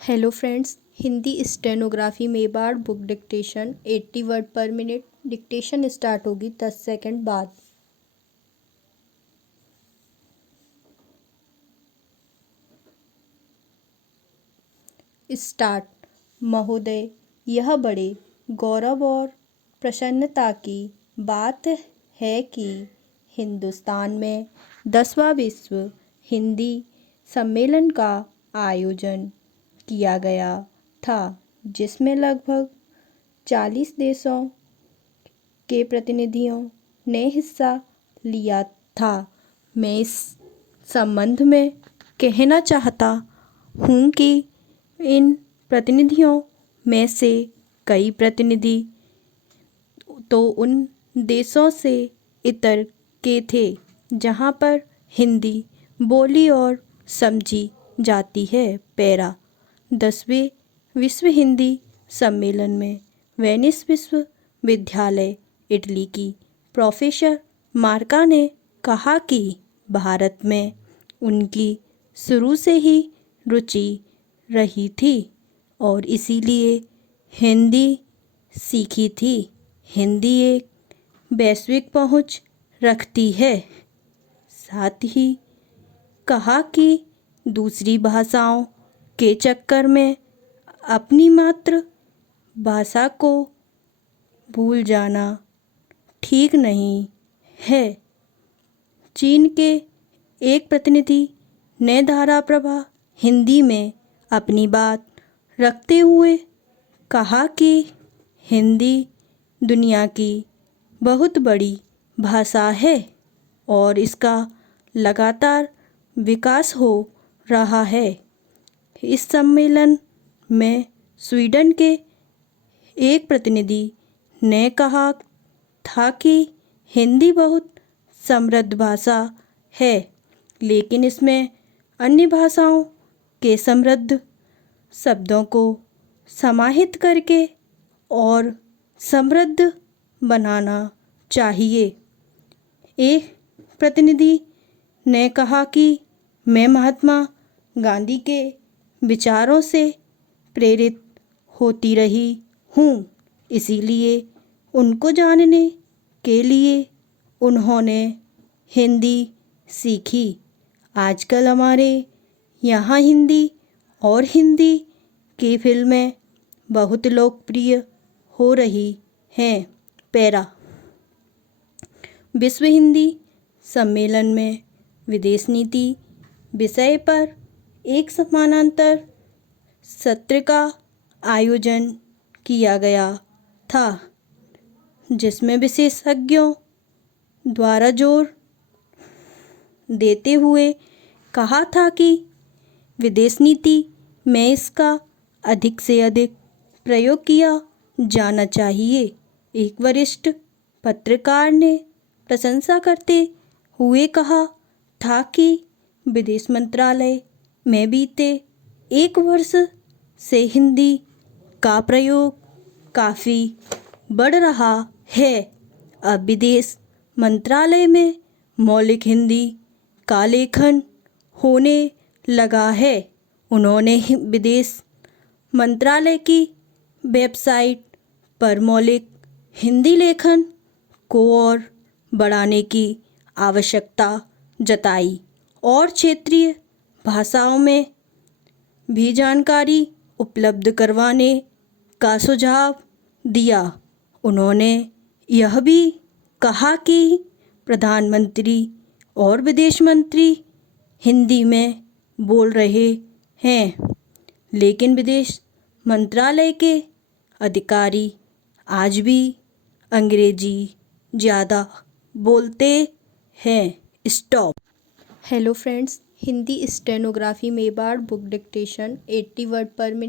Hello friends, Hindi stenography मेबाड़ book dictation 80 word पर minute. Dictation start होगी 10 सेकंड बाद। स्टार्ट। महोदय, यह बड़े गौरव और प्रसन्नता की बात है कि हिंदुस्तान में 10वां विश्व हिंदी सम्मेलन का आयोजन किया गया था, जिसमें लगभग 40 देशों के प्रतिनिधियों ने हिस्सा लिया था। मैं इस संबंध में कहना चाहता हूँ कि इन प्रतिनिधियों में से कई प्रतिनिधि तो उन देशों से इतर के थे जहाँ पर हिंदी बोली और समझी जाती है। पैरा। 10वें विश्व हिंदी सम्मेलन में वेनिस विश्वविद्यालय इटली की प्रोफेसर मार्का ने कहा कि भारत में उनकी शुरू से ही रुचि रही थी और इसीलिए हिंदी सीखी थी। हिंदी एक वैश्विक पहुंच रखती है। साथ ही कहा कि दूसरी भाषाओं के चक्कर में अपनी मातृ भाषा को भूल जाना ठीक नहीं है। चीन के एक प्रतिनिधि ने धाराप्रभा हिंदी में अपनी बात रखते हुए कहा कि हिंदी दुनिया की बहुत बड़ी भाषा है और इसका लगातार विकास हो रहा है। इस सम्मेलन में स्वीडन के एक प्रतिनिधि ने कहा था कि हिंदी बहुत समृद्ध भाषा है, लेकिन इसमें अन्य भाषाओं के समृद्ध शब्दों को समाहित करके और समृद्ध बनाना चाहिए। एक प्रतिनिधि ने कहा कि मैं महात्मा गांधी के विचारों से प्रेरित होती रही हूँ, इसीलिए उनको जानने के लिए उन्होंने हिंदी सीखी। आजकल हमारे यहाँ हिंदी और हिंदी की फिल्में बहुत लोकप्रिय हो रही हैं। पैरा। विश्व हिंदी सम्मेलन में विदेश नीति विषय पर एक समानांतर सत्र का आयोजन किया गया था, जिसमें विशेषज्ञों द्वारा जोर देते हुए कहा था कि विदेश नीति में इसका अधिक से अधिक प्रयोग किया जाना चाहिए। एक वरिष्ठ पत्रकार ने प्रशंसा करते हुए कहा था कि विदेश मंत्रालय में बीते एक वर्ष से हिंदी का प्रयोग काफ़ी बढ़ रहा है। अब विदेश मंत्रालय में मौलिक हिंदी का लेखन होने लगा है। उन्होंने विदेश मंत्रालय की वेबसाइट पर मौलिक हिंदी लेखन को और बढ़ाने की आवश्यकता जताई और क्षेत्रीय भाषाओं में भी जानकारी उपलब्ध करवाने का सुझाव दिया। उन्होंने यह भी कहा कि प्रधानमंत्री और विदेश मंत्री हिंदी में बोल रहे हैं, लेकिन विदेश मंत्रालय के अधिकारी आज भी अंग्रेजी ज़्यादा बोलते हैं। Stop. Hello friends, Hindi stenography मेबाड़ बुक डिक्टेशन 80 वर्ड पर मिनट।